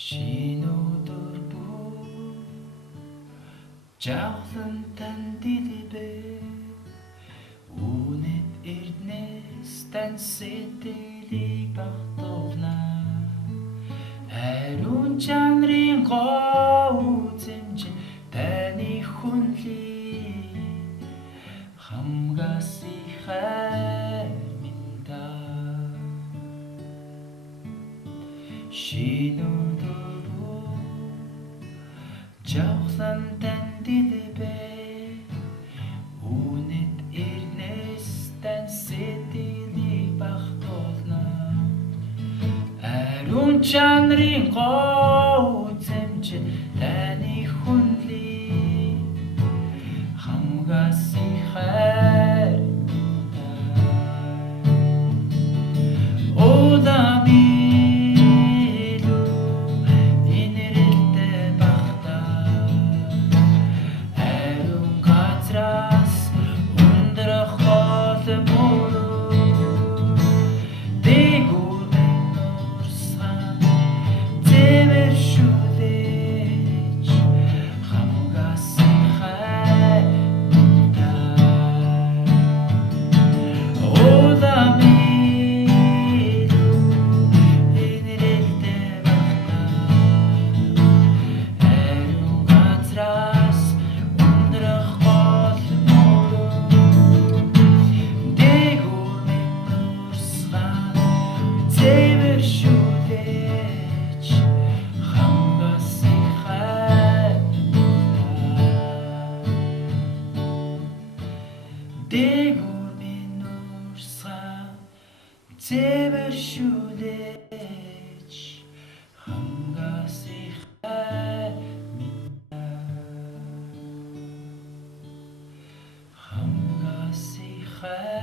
Шинөдөр бүр жавхан тандилбэ үнэт эрднэс тань сэтгэлийг багтуулна хариун чанарын гоо үзэмж таны хүнлийг хамгаас ихай минта шинөдөр бүр жавхан тандилбэ үнэт эрднэс тань сэтгэлийг багтуулна ариун чанарын гоо үзэмж таны хүнлийг хамгаас ихай дээгүүр минь урсгал зэвэр шүлээж хамгаас ихай минь хамгаас ихай